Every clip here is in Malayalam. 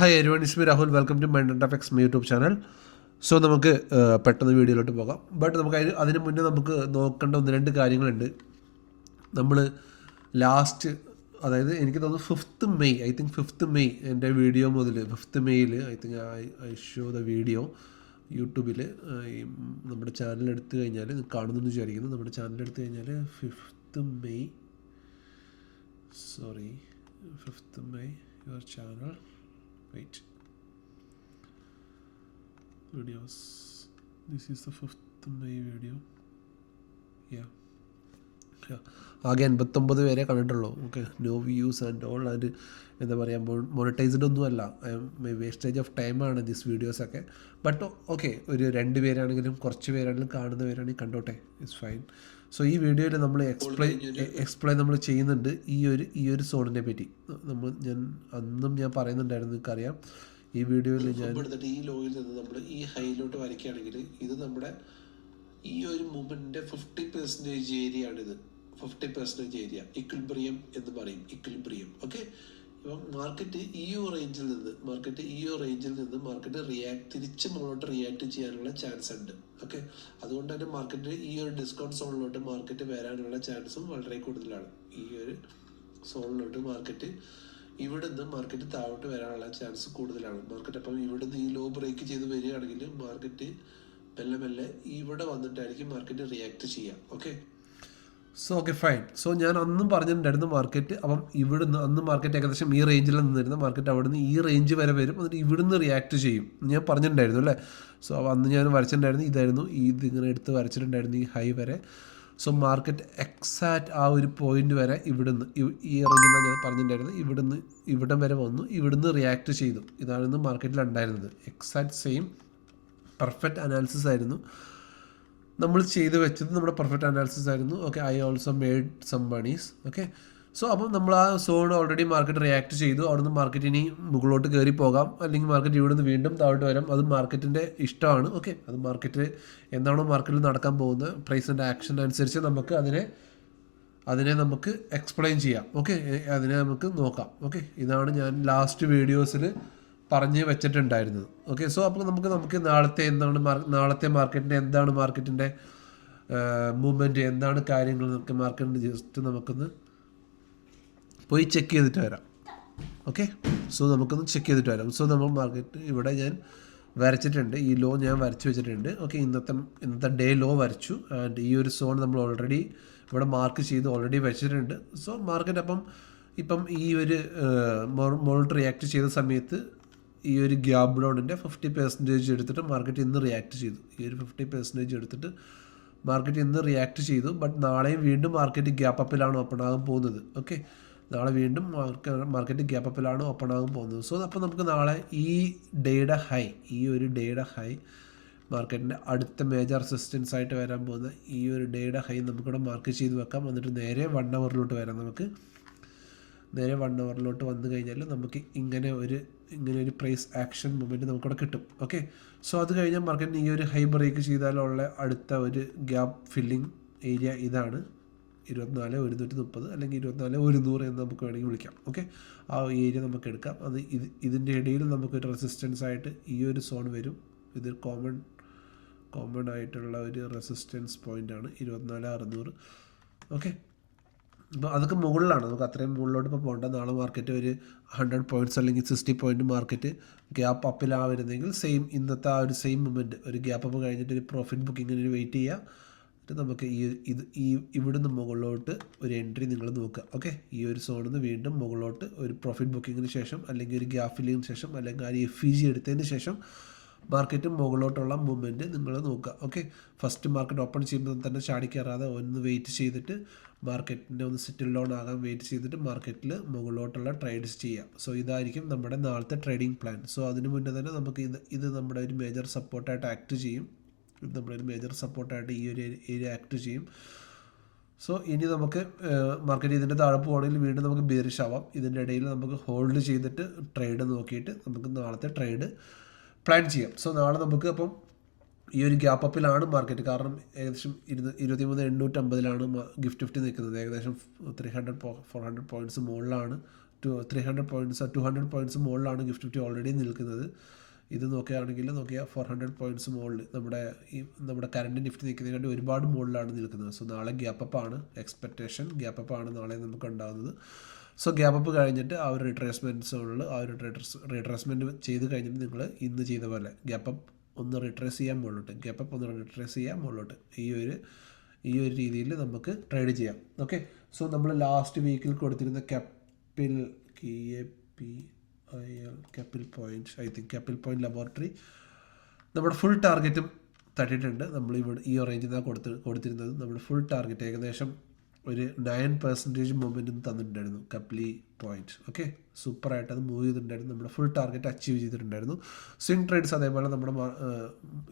Hi everyone, it's me Rahul. Welcome to mind of X YouTube channel. So നമുക്ക് പെട്ടെന്ന് വീഡിയോയിലോട്ട് പോകാം. ബട്ട് നമുക്ക് അതിന് മുന്നേ നമുക്ക് നോക്കേണ്ട ഒന്ന് രണ്ട് കാര്യങ്ങളുണ്ട്. നമ്മൾ ലാസ്റ്റ്, അതായത് എനിക്ക് തോന്നുന്നു 5th May, I think 5th May എൻ്റെ വീഡിയോ മുതൽ 5th മെയ്യിൽ I think I show the video യൂട്യൂബിൽ. നമ്മുടെ ചാനൽ എടുത്തു കഴിഞ്ഞാൽ കാണുന്നെന്ന് വിചാരിക്കുന്നു. നമ്മുടെ ചാനൽ എടുത്തു കഴിഞ്ഞാൽ 5th May, sorry 5th May your channel, wait, videos, this is the 5th May video, yeah. ആകെ 89 പേരെ കണ്ടിട്ടുള്ളൂ. Okay, no views and all. And എന്താ പറയുക, മോണിറ്റൈസ്ഡ് ഒന്നുമല്ല. വേസ്റ്റേജ് ഓഫ് ടൈമാണ് ദിസ് വീഡിയോസൊക്കെ. ബട്ട് ഓക്കെ, ഒരു 2 പേരാണെങ്കിലും കുറച്ച് പേരാണെങ്കിലും കാണുന്നവരാണെങ്കിൽ കണ്ടോട്ടെ, ഇറ്റ്സ് ഫൈൻ. സോ ഈ വീഡിയോയിൽ നമ്മൾ എക്സ്പ്ലെയിൻ നമ്മൾ ചെയ്യുന്നുണ്ട് ഈ ഒരു സോണിനെ പറ്റി. അന്നും ഞാൻ പറയുന്നുണ്ടായിരുന്നു, നിങ്ങൾക്കറിയാം. ഈ വീഡിയോയിൽ ഞാൻ ഈ ലോയിൽ നിന്ന് നമ്മൾ ഈ ഹൈയിലോട്ട് വരയ്ക്കുകയാണെങ്കിൽ ഇത് നമ്മുടെ ഈ ഒരു മൂവ്മെൻറ്റിൻ്റെ 50% ഏരിയ ആണിത്. 50% ഏരിയ ഇക്വിലിബ്രിയം എന്ന് പറയും, ഇക്വിലിബ്രിയം. ഓക്കെ, ഇപ്പം മാർക്കറ്റ് ഈ റേഞ്ചിൽ നിന്ന് മാർക്കറ്റ് തിരിച്ച് മുന്നോട്ട് റിയാക്ട് ചെയ്യാനുള്ള ചാൻസ് ഉണ്ട്. ഓക്കെ, അതുകൊണ്ട് തന്നെ മാർക്കറ്റ് ഈ ഒരു ഡിസ്കൗണ്ട് സോണിലോട്ട് മാർക്കറ്റ് വരാനുള്ള ചാൻസും വളരെ കൂടുതലാണ്. ഈ ഒരു സോണിലോട്ട് മാർക്കറ്റ് ഇവിടുന്ന് മാർക്കറ്റ് താഴോട്ട് വരാനുള്ള ചാൻസ് കൂടുതലാണ്. മാർക്കറ്റ് അപ്പം ഇവിടുന്ന് ഈ ലോ ബ്രേക്ക് ചെയ്ത് വരികയാണെങ്കിൽ മാർക്കറ്റ് മെല്ലെ മെല്ലെ ഇവിടെ വന്നിട്ടായിരിക്കും മാർക്കറ്റ് റിയാക്ട് ചെയ്യുക. Okay, so okay fine. So ഞാൻ അന്നും പറഞ്ഞിട്ടുണ്ടായിരുന്നു മാർക്കറ്റ് അപ്പം ഇവിടുന്ന്, അന്ന് മാർക്കറ്റ് ഏകദേശം ഈ റേഞ്ചിൽ നിന്നിരുന്ന മാർക്കറ്റ് അവിടുന്ന് ഈ റേഞ്ച് വരെ വരും, എന്നിട്ട് ഇവിടുന്ന് റിയാക്ട് ചെയ്യും ഞാൻ പറഞ്ഞിട്ടുണ്ടായിരുന്നു അല്ലേ. സോ അന്ന് ഞാൻ വരച്ചിട്ടുണ്ടായിരുന്നു, ഇതായിരുന്നു ഇതിങ്ങനെ എടുത്ത് വരച്ചിട്ടുണ്ടായിരുന്നു ഈ ഹൈ വരെ. സോ മാർക്കറ്റ് എക്സാക്റ്റ് ആ ഒരു പോയിന്റ് വരെ ഇവിടുന്ന് ഈ റേഞ്ചിലാണ് ഞാൻ പറഞ്ഞിട്ടുണ്ടായിരുന്നത്. ഇവിടുന്ന് ഇവിടം വരെ വന്നു, ഇവിടുന്ന് റിയാക്ട് ചെയ്തു. ഇതാണ് മാർക്കറ്റിൽ ഉണ്ടായിരുന്നത്. എക്സാക്റ്റ് സെയിം പെർഫെക്റ്റ് അനാലിസിസ് ആയിരുന്നു നമ്മൾ ചെയ്ത് വെച്ചത്. നമ്മുടെ പെർഫെക്റ്റ് അനാലിസിസ് ആയിരുന്നു. Okay, I also made some monies. Okay, so അപ്പം നമ്മൾ ആ സോൺ ഓൾറെഡി മാർക്കറ്റ് റിയാക്ട് ചെയ്തു. അവിടുന്ന് മാർക്കറ്റ് ഇനി മുകളിലോട്ട് കയറി പോകാം, അല്ലെങ്കിൽ മാർക്കറ്റ് ഇവിടുന്ന് വീണ്ടും താഴോട്ട് വരാം. അത് മാർക്കറ്റിൻ്റെ ഇഷ്ടമാണ്. ഓക്കെ, അത് മാർക്കറ്റ് എന്താണോ മാർക്കറ്റിൽ നടക്കാൻ പോകുന്നത്, പ്രൈസിൻ്റെ ആക്ഷൻ അനുസരിച്ച് നമുക്ക് അതിനെ നമുക്ക് എക്സ്പ്ലെയിൻ ചെയ്യാം. ഓക്കെ, അതിനെ നമുക്ക് നോക്കാം. ഓക്കെ, ഇതാണ് ഞാൻ ലാസ്റ്റ് വീഡിയോസിൽ പറഞ്ഞ് വെച്ചിട്ടുണ്ടായിരുന്നത്. ഓക്കെ, സോ അപ്പോൾ നമുക്ക് നാളത്തെ മാർക്കറ്റിൻ്റെ മൂവ്മെൻറ്റ് എന്താണ് കാര്യങ്ങൾ, നമുക്ക് മാർക്കറ്റിൻ്റെ ജസ്റ്റ് നമുക്കൊന്ന് പോയി ചെക്ക് ചെയ്തിട്ട് വരാം. ഓക്കെ, സോ നമുക്കൊന്ന് ചെക്ക് ചെയ്തിട്ട് വരാം. സോ നമ്മൾ മാർക്കറ്റ് ഇവിടെ ഞാൻ വരച്ചിട്ടുണ്ട്, ഈ ലോ ഞാൻ വരച്ച് വെച്ചിട്ടുണ്ട്. ഓക്കെ, ഇന്നത്തെ ഡേ ലോ വരച്ചു. ആൻഡ് ഈ ഒരു സോൺ നമ്മൾ ഓൾറെഡി ഇവിടെ മാർക്ക് ചെയ്ത് ഓൾറെഡി വെച്ചിട്ടുണ്ട്. സോ മാർക്കറ്റ് ഇപ്പം ഈ ഒരു മോൾട്ട് റിയാക്ട് ചെയ്ത സമയത്ത് ഈ ഒരു ഗ്യാപ്പ് ഡൗണിൻ്റെ 50% എടുത്തിട്ട് മാർക്കറ്റ് ഇന്ന് റിയാക്ട് ചെയ്തു. ഈ ഒരു 50% എടുത്തിട്ട് മാർക്കറ്റ് ഇന്ന് റിയാക്ട് ചെയ്തു. ബട്ട് നാളെയും വീണ്ടും മാർക്കറ്റ് ഗ്യാപ്പ് അപ്പിലാണ് ഓപ്പൺ ആകാൻ പോകുന്നത്. ഓക്കെ, നാളെ വീണ്ടും മാർക്കറ്റ് ഗ്യാപ്പ് അപ്പിലാണ് ഓപ്പൺ ആകാൻ പോകുന്നത്. സോ അപ്പോൾ നമുക്ക് നാളെ ഈ ഒരു ഡേയുടെ ഹൈ മാർക്കറ്റിൻ്റെ അടുത്ത മേജർ റെസിസ്റ്റൻസ് ആയിട്ട് വരാൻ പോകുന്ന ഈ ഒരു ഡേയുടെ ഹൈ നമുക്കിവിടെ മാർക്ക് ചെയ്ത് വെക്കാം. എന്നിട്ട് നേരെ 1 അവറിലോട്ട് വരാം. നമുക്ക് നേരെ 1 അവറിലോട്ട് വന്നു കഴിഞ്ഞാൽ നമുക്ക് ഇങ്ങനെ ഒരു പ്രൈസ് ആക്ഷൻ മൊമെൻറ്റ് നമുക്കിവിടെ കിട്ടും. ഓക്കെ, സോ അത് കഴിഞ്ഞാൽ മാർക്കറ്റിന് ഈ ഒരു ഹൈ ബ്രേക്ക് ചെയ്താലുള്ള അടുത്ത ഒരു ഗ്യാപ്പ് ഫില്ലിംഗ് ഏരിയ ഇതാണ് 24,130 അല്ലെങ്കിൽ 24,100 എന്ന് നമുക്ക് വേണമെങ്കിൽ വിളിക്കാം. ഓക്കെ, ആ ഏരിയ നമുക്ക് എടുക്കാം. ഇതിൻ്റെ ഇടയിൽ നമുക്കൊരു റെസിസ്റ്റൻസ് ആയിട്ട് ഈ ഒരു സോൺ വരും. ഇത് കോമൺ ആയിട്ടുള്ള ഒരു റെസിസ്റ്റൻസ് പോയിൻ്റാണ് 24,600. ഓക്കെ, ഇപ്പോൾ അതൊക്കെ മുകളിലാണ്, നമുക്ക് അത്രയും മുകളിലോട്ട് ഇപ്പോൾ പോകേണ്ട. നാളെ മാർക്കറ്റ് ഒരു 100 പോയിൻറ്റ്സ് അല്ലെങ്കിൽ 60 പോയിൻറ്റ് മാർക്കറ്റ് ഗ്യാപ്പ് അപ്പിലാണ് വരുന്നതെങ്കിൽ ഇന്നത്തെ ആ ഒരു സെയിം മൊമെൻറ്റ് ഒരു ഗ്യാപ്പ് അപ്പ് കഴിഞ്ഞിട്ട് ഒരു പ്രോഫിറ്റ് ബുക്കിങ്ങിന് വെയിറ്റ് ചെയ്യുക. എന്നിട്ട് നമുക്ക് ഇവിടുന്ന് മുകളിലോട്ട് ഒരു എൻട്രി നിങ്ങൾ നോക്കുക. ഓക്കെ, ഈ ഒരു സോണിൽ നിന്ന് വീണ്ടും മുകളിലോട്ട് ഒരു പ്രോഫിറ്റ് ബുക്കിങ്ങിന് ശേഷം, അല്ലെങ്കിൽ ഒരു ഗ്യാപ്പ് ഫില്ലിങ്ങിന് ശേഷം, അല്ലെങ്കിൽ ആ FEG എടുത്തതിന് ശേഷം മാർക്കറ്റ് മുകളിലോട്ടുള്ള മൂവ്മെൻറ്റ് നിങ്ങൾ നോക്കുക. ഓക്കെ, ഫസ്റ്റ് മാർക്കറ്റ് ഓപ്പൺ ചെയ്യുമ്പോൾ തന്നെ ചാടിക്കയറാതെ ഒന്ന് വെയിറ്റ് ചെയ്തിട്ട് മാർക്കറ്റിൻ്റെ ഒന്ന് സെറ്റിൽ ഡൗൺ ആകാൻ വെയിറ്റ് ചെയ്തിട്ട് മാർക്കറ്റിൽ മുകളിലോട്ടുള്ള ട്രേഡ്സ് ചെയ്യുക. സോ ഇതായിരിക്കും നമ്മുടെ നാളത്തെ ട്രേഡിംഗ് പ്ലാൻ. സോ അതിന് മുന്നേ തന്നെ നമുക്ക് ഇത് നമ്മുടെ ഒരു മേജർ സപ്പോർട്ടായിട്ട് ആക്ട് ചെയ്യും. ഈ ഒരു ഏരിയ ആക്ട് ചെയ്യും. സോ ഇനി നമുക്ക് മാർക്കറ്റ് ഇതിൻ്റെ താഴെ പോവുകയാണെങ്കിൽ വീണ്ടും നമുക്ക് ബെയറിഷ് ആവാം. ഇതിൻ്റെ ഇടയിൽ നമുക്ക് ഹോൾഡ് ചെയ്തിട്ട് ട്രേഡ് നോക്കിയിട്ട് നമുക്ക് നാളത്തെ ട്രേഡ് പ്ലാൻ ചെയ്യാം. സോ നാളെ നമുക്ക് അപ്പം ഈ ഒരു ഗ്യാപ്പ് അപ്പിലാണ് മാർക്കറ്റ്. കാരണം ഏകദേശം 23,850 ഗിഫ്റ്റ് നിൽക്കുന്നത്. ഏകദേശം 300-400 പോയിൻറ്റ്സ് മുകളിലാണ് 300 പോയിൻറ്റ്സ് 200 പോയിൻറ്റ്സ് മുകളിലാണ് ഗിഫ്റ്റ് നിഫ്റ്റി ഓൾറെഡി നിൽക്കുന്നത്. ഇത് നോക്കിയാൽ 400 പോയിൻറ്റ്സ് മുകളിൽ നമ്മുടെ കറണ്ട് നിഫ്റ്റി നിൽക്കുന്നതിനെക്കാട്ടി ഒരുപാട് മുകളിലാണ് നിൽക്കുന്നത്. സോ നാളെ ഗ്യാപ്പ് ആണ് എക്സ്പെക്റ്റേഷൻ, ഗ്യാപ്പ് ആണ് നാളെ നമുക്ക് ഉണ്ടാകുന്നത്. സോ ഗ്യാപ്പ് കഴിഞ്ഞിട്ട് ആ ഒരു റിട്രേസ്മെൻറ്റ്സുകളിൽ ആ ഒരു റിട്രേസ്മെൻറ്റ് ചെയ്ത് കഴിഞ്ഞിട്ട് നിങ്ങൾ ഇന്ന് ചെയ്ത പോലെ ഗ്യാപ്പ് ഒന്ന് റിട്രേസ് ചെയ്യാൻ മുകളിലോട്ട്, ഗ്യാപ്പ് ഒന്ന് റിട്രേസ് ചെയ്യാൻ മുകളിലോട്ട്, ഈ ഒരു രീതിയിൽ നമുക്ക് ട്രേഡ് ചെയ്യാം. ഓക്കെ. സോ നമ്മൾ ലാസ്റ്റ് വീക്കിൽ കൊടുത്തിരുന്ന ക്യാപിൽ പോയിൻറ്റ്, ഐ തിങ്ക് ക്യാപിൽ പോയിൻറ്റ് ലബോറട്ടറി നമ്മുടെ ഫുൾ ടാർഗറ്റും തട്ടിയിട്ടുണ്ട്. നമ്മളിവിടെ ഈ റേഞ്ചിൽ നിന്നാണ് കൊടുത്തിരുന്നത്. നമ്മുടെ ഫുൾ ടാർഗറ്റ് ഏകദേശം ഒരു 9% മൊമെൻറ്റും തന്നിട്ടുണ്ടായിരുന്നു കപ്ലി പോയിൻറ്റ്. ഓക്കെ, സൂപ്പറായിട്ട് അത് മൂവ് ചെയ്തിട്ടുണ്ടായിരുന്നു. നമ്മുടെ ഫുൾ ടാർഗറ്റ് അച്ചീവ് ചെയ്തിട്ടുണ്ടായിരുന്നു. സ്വിംഗ് ട്രേഡ്സ് അതേപോലെ നമ്മുടെ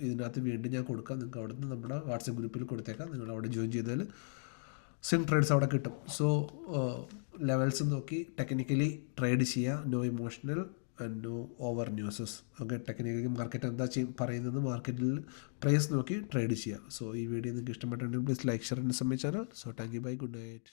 ഇതിനകത്ത് വീണ്ടും ഞാൻ കൊടുക്കാം. നിങ്ങൾക്ക് അവിടെ നിന്ന് നമ്മുടെ വാട്സപ്പ് ഗ്രൂപ്പിൽ കൊടുത്തേക്കാം. നിങ്ങൾ അവിടെ ജോയിൻ ചെയ്താൽ സ്വിംഗ് ട്രേഡ്സ് അവിടെ കിട്ടും. സോ ലെവൽസ് നോക്കി ടെക്നിക്കലി ട്രേഡ് ചെയ്യുക. No emotional and no over newses. Okay, technically market എന്താ പറയുന്നത്, മാർക്കറ്റിൽ പ്രൈസ് നോക്കി ട്രേഡ് ചെയ്യുക. സോ ഈ വീഡിയോ നിങ്ങൾക്ക് ഇഷ്ടപ്പെട്ടിട്ടുണ്ടെങ്കിൽ please like share and subscribe channel. So thank you, bye, good night.